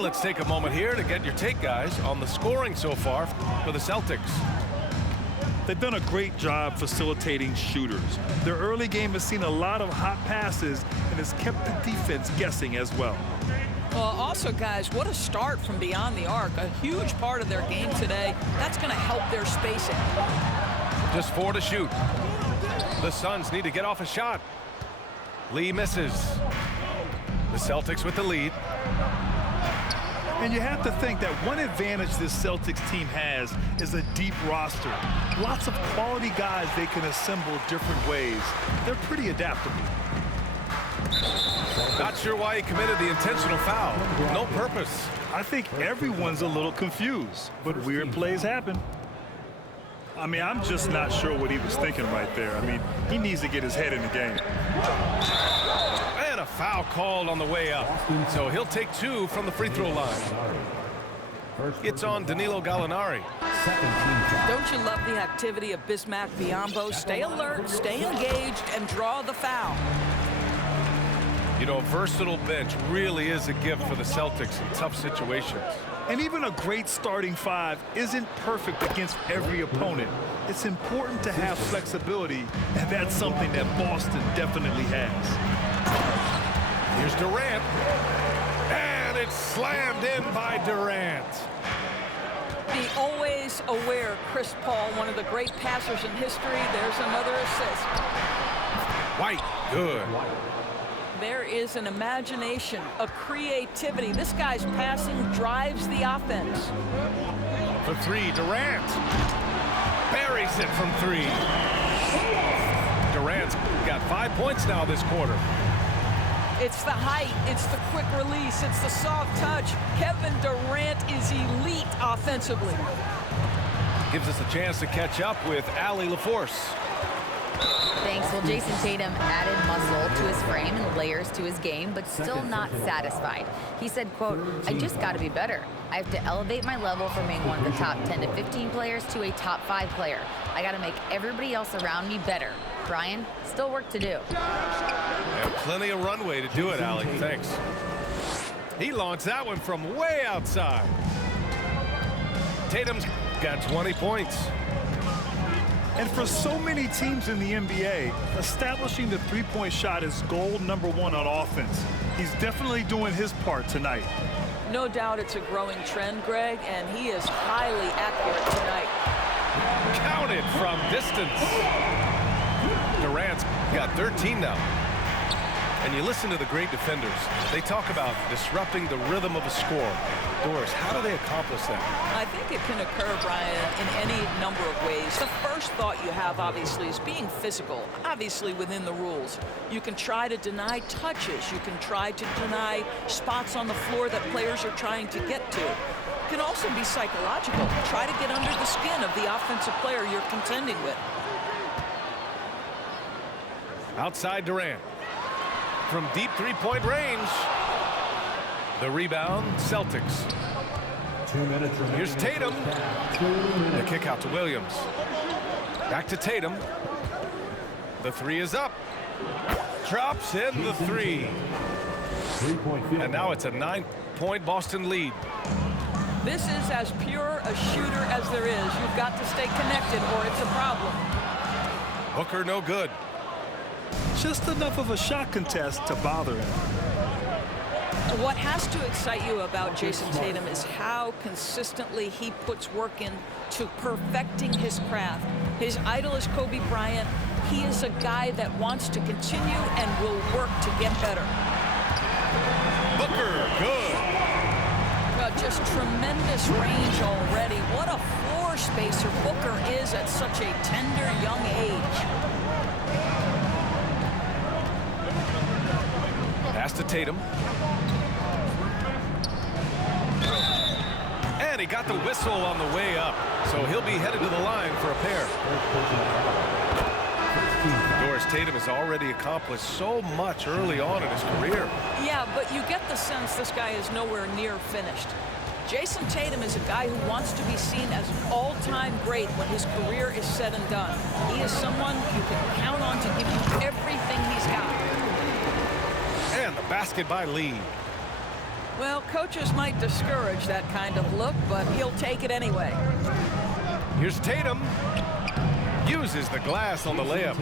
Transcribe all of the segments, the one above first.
And let's take a moment here to get your take, guys, on the scoring so far for the Celtics. They've done a great job facilitating shooters. Their early game has seen a lot of hot passes and has kept the defense guessing as well. Well, also, guys, what a start from beyond the arc. A huge part of their game today. That's going to help their spacing. Just 4 to shoot. The Suns need to get off a shot. Lee misses. The Celtics with the lead. And you have to think that one advantage this Celtics team has is a deep roster. Lots of quality guys they can assemble different ways. They're pretty adaptable. Not sure why he committed the intentional foul. No purpose. I think everyone's a little confused, but weird plays happen. I mean, I'm just not sure what he was thinking right there. I mean, he needs to get his head in the game. And a foul called on the way up. So he'll take 2 from the free throw line. It's on Danilo Gallinari. Don't you love the activity of Bismack Biyombo? Stay alert, stay engaged, and draw the foul. You know, a versatile bench really is a gift for the Celtics in tough situations. And even a great starting 5 isn't perfect against every opponent. It's important to have flexibility, and that's something that Boston definitely has. Here's Durant. And it's slammed in by Durant. The always aware Chris Paul, one of the great passers in history. There's another assist. White, good. There is an imagination, a creativity. This guy's passing drives the offense. For 3, Durant. Buries it from 3. Durant's got 5 points now this quarter. It's the height, it's the quick release, it's the soft touch. Kevin Durant is elite offensively. Gives us a chance to catch up with Allie LaForce. Thanks. Well, Jason Tatum added muscle to his frame and layers to his game, but still not satisfied. He said, quote, "I just got to be better. I have to elevate my level from being one of the top 10 to 15 players to a top 5 player. I got to make everybody else around me better." Brian, still work to do. And plenty of runway to do it, Allie. Thanks. He launched that one from way outside. Tatum's got 20 points. And for so many teams in the NBA, establishing the three-point shot is goal number 1 on offense. He's definitely doing his part tonight. No doubt it's a growing trend, Greg, and he is highly accurate tonight. Counted from distance. Durant's got 13 now. And you listen to the great defenders. They talk about disrupting the rhythm of a score. Doris, how do they accomplish that? I think it can occur, Brian, in any number of ways. The first thought you have, obviously, is being physical, obviously within the rules. You can try to deny touches. You can try to deny spots on the floor that players are trying to get to. It can also be psychological. Try to get under the skin of the offensive player you're contending with. Outside Durant. From deep three-point range. The rebound, Celtics. 2 minutes remaining. Here's Tatum. The kick out to Williams. Back to Tatum. The 3 is up. Drops in the 3. And now it's a 9-point Boston lead. This is as pure a shooter as there is. You've got to stay connected or it's a problem. Booker no good. Just enough of a shot contest to bother him. What has to excite you about Jason Tatum is how consistently he puts work into perfecting his craft. His idol is Kobe Bryant. He is a guy that wants to continue and will work to get better. Booker, good. Just tremendous range already. What a floor spacer Booker is at such a tender young age. Pass to Tatum. And he got the whistle on the way up. So he'll be headed to the line for a pair. Doris, Tatum has already accomplished so much early on in his career. Yeah, but you get the sense this guy is nowhere near finished. Jason Tatum is a guy who wants to be seen as an all-time great when his career is said and done. He is someone you can count on to give you everything he's got. And the basket by Lee. Well, coaches might discourage that kind of look, but he'll take it anyway. Here's Tatum. Uses the glass on the layup.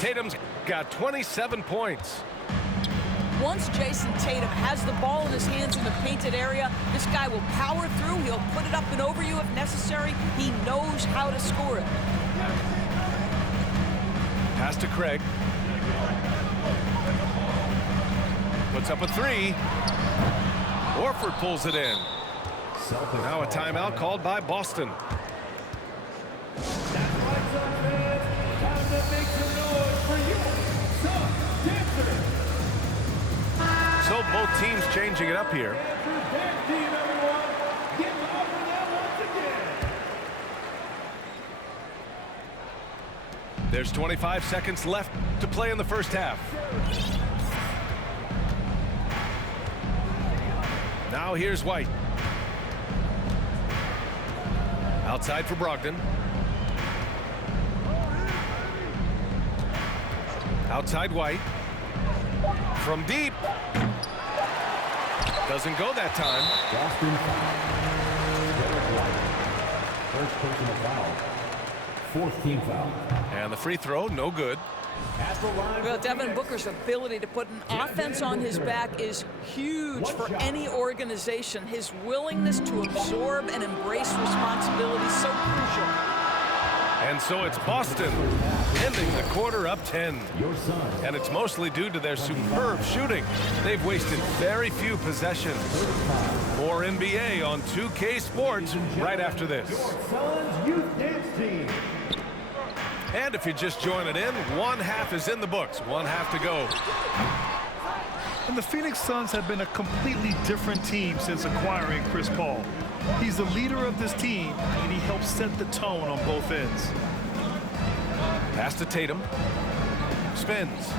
Tatum's got 27 points. Once Jason Tatum has the ball in his hands in the painted area, this guy will power through. He'll put it up and over you if necessary. He knows how to score it. Pass to Craig. Puts up a three. Horford pulls it in. Now a timeout called by Boston. So both teams changing it up here. There's 25 seconds left to play in the first half. Now here's White. Outside for Brogdon. Outside White. From deep. Doesn't go that time. Boston foul. First personal foul. Fourth team foul. And the free throw, no good. Well, Devin Booker's ability to put an offense on his back is huge for any organization. His willingness to absorb and embrace responsibility is so crucial. And so it's Boston ending the quarter up 10. And it's mostly due to their superb shooting. They've wasted very few possessions. More NBA on 2K Sports right after this. And if you just join it in, one half is in the books. One half to go. And the Phoenix Suns have been a completely different team since acquiring Chris Paul. He's the leader of this team, and he helps set the tone on both ends. Pass to Tatum. Spins.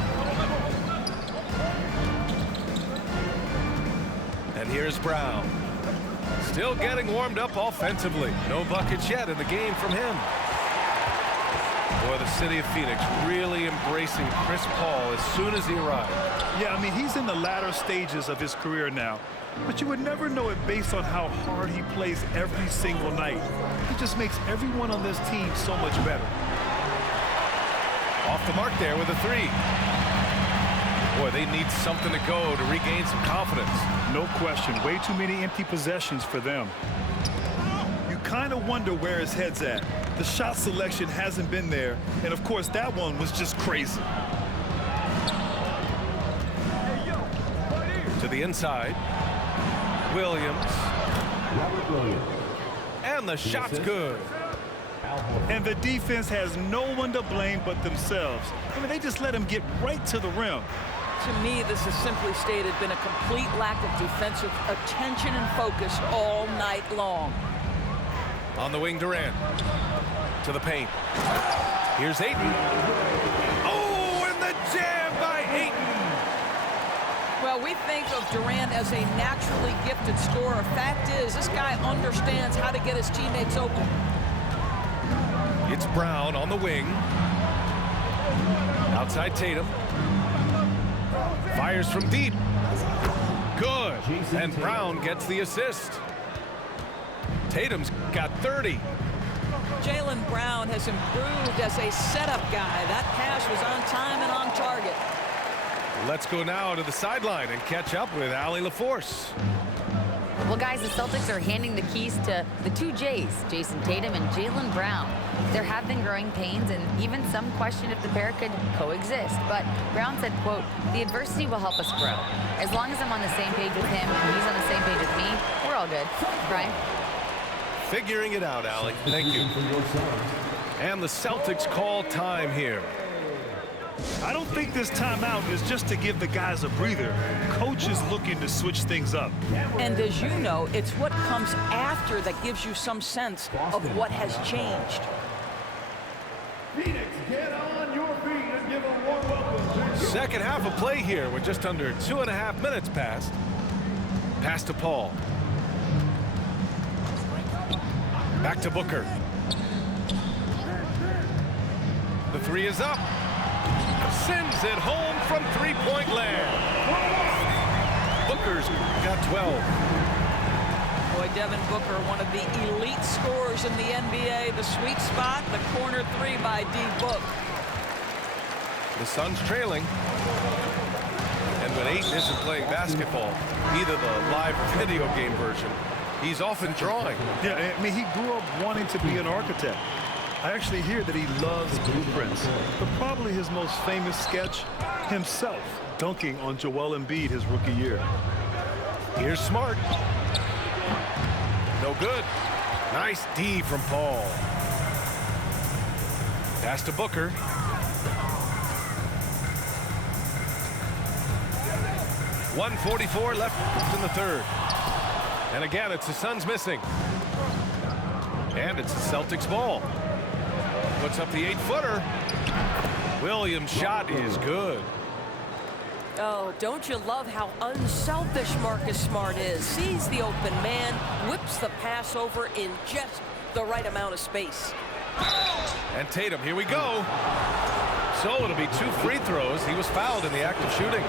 And here's Brown. Still getting warmed up offensively. No buckets yet in the game from him. Boy, the city of Phoenix really embracing Chris Paul as soon as he arrived. Yeah, I mean, he's in the latter stages of his career now. But you would never know it based on how hard he plays every single night. He just makes everyone on this team so much better. Off the mark there with a three. Boy, they need something to go to regain some confidence. No question. Way too many empty possessions for them. You kind of wonder where his head's at. The shot selection hasn't been there. And, of course, that one was just crazy. To the inside. Williams. And the shot's good. And the defense has no one to blame but themselves. I mean, they just let him get right to the rim. To me, this has simply stated been a complete lack of defensive attention and focus all night long. On the wing, Durant. To the paint. Here's Ayton. Oh, and the jam by Ayton. Well, we think of Durant as a naturally gifted scorer. Fact is, this guy understands how to get his teammates open. It's Brown on the wing. Outside Tatum. Fires from deep. Good. And Brown gets the assist. Tatum's got 30. Jaylen Brown has improved as a setup guy. That pass was on time and on target. Let's go now to the sideline and catch up with Allie LaForce. Well, guys, the Celtics are handing the keys to the two J's, Jason Tatum and Jaylen Brown. There have been growing pains and even some question if the pair could coexist. But Brown said, quote, "The adversity will help us grow. As long as I'm on the same page with him and he's on the same page with me, we're all good." Brian? Figuring it out, Allie. Thank you. And the Celtics call time here. I don't think this timeout is just to give the guys a breather. Coach is looking to switch things up. And as you know, it's what comes after that gives you some sense of what has changed. Phoenix, get on your feet and give a warm welcome. Second half of play here with just under 2.5 minutes passed. Pass to Paul. Back to Booker. The three is up. Sends it home from three-point land. Booker's got 12. Boy, Devin Booker, one of the elite scorers in the NBA. The sweet spot, the corner three by D. Book. The Suns trailing. And when Ayton isn't playing basketball, either the live or video game version, he's often drawing. Yeah, I mean, he grew up wanting to be an architect. I actually hear that he loves blueprints, but probably his most famous sketch, himself dunking on Joel Embiid his rookie year. Here's Smart. No good. Nice D from Paul. Pass to Booker. .144 left in the third. And again, it's the Suns missing. And it's the Celtics ball. Puts up the 8-footer. Williams' shot is good. Oh, don't you love how unselfish Marcus Smart is? Sees the open man, whips the pass over in just the right amount of space. And Tatum, here we go. So it'll be 2 free throws. He was fouled in the act of shooting.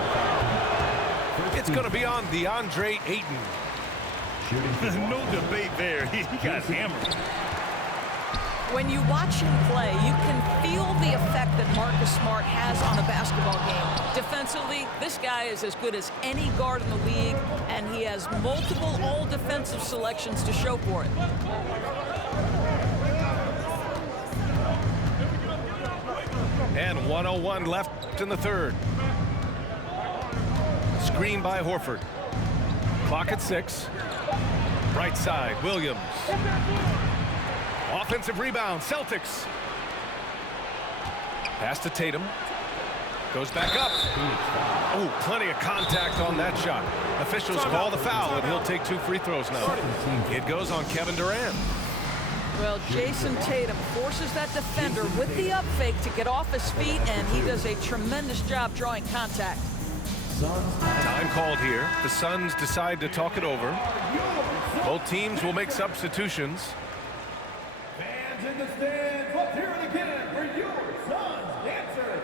It's going to be on DeAndre Ayton. No debate there. He got hammered. When you watch him play, you can feel the effect that Marcus Smart has on a basketball game. Defensively, this guy is as good as any guard in the league, and he has multiple all-defensive selections to show for it. And 1:01 left in the third. Screen by Horford. Clock at 6. Right side, Williams. Offensive rebound, Celtics. Pass to Tatum. Goes back up. Oh, plenty of contact on that shot. Officials call the foul, and he'll take 2 free throws now. It goes on Kevin Durant. Well, Jason Tatum forces that defender with the up fake to get off his feet, and he does a tremendous job drawing contact. Time called here. The Suns decide to talk it over. Both teams will make substitutions. Fans in the stands, let's hear it again for your Suns dancers.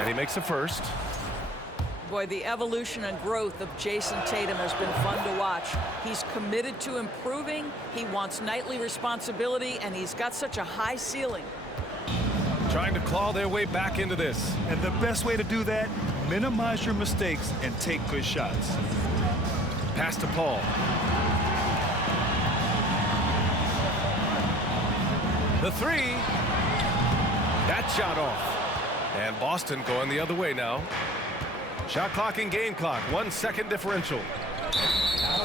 And he makes a first. Boy, the evolution and growth of Jason Tatum has been fun to watch. He's committed to improving. He wants nightly responsibility, and he's got such a high ceiling. Trying to claw their way back into this. And the best way to do that, minimize your mistakes and take good shots. Pass to Paul. The 3. That shot off. And Boston going the other way now. Shot clock and game clock. 1 second differential.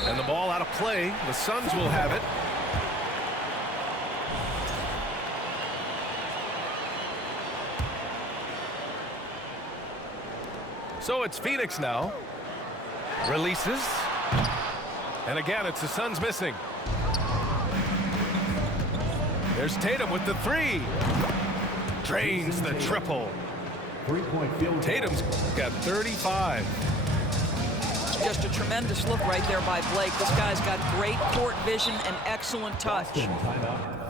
And the ball out of play. The Suns will have it. So it's Phoenix now. Releases. And again, it's the Suns missing. There's Tatum with the 3. Drains the triple. 3-point field. Tatum's got 35. Just a tremendous look right there by Blake. This guy's got great court vision and excellent touch. Timeout.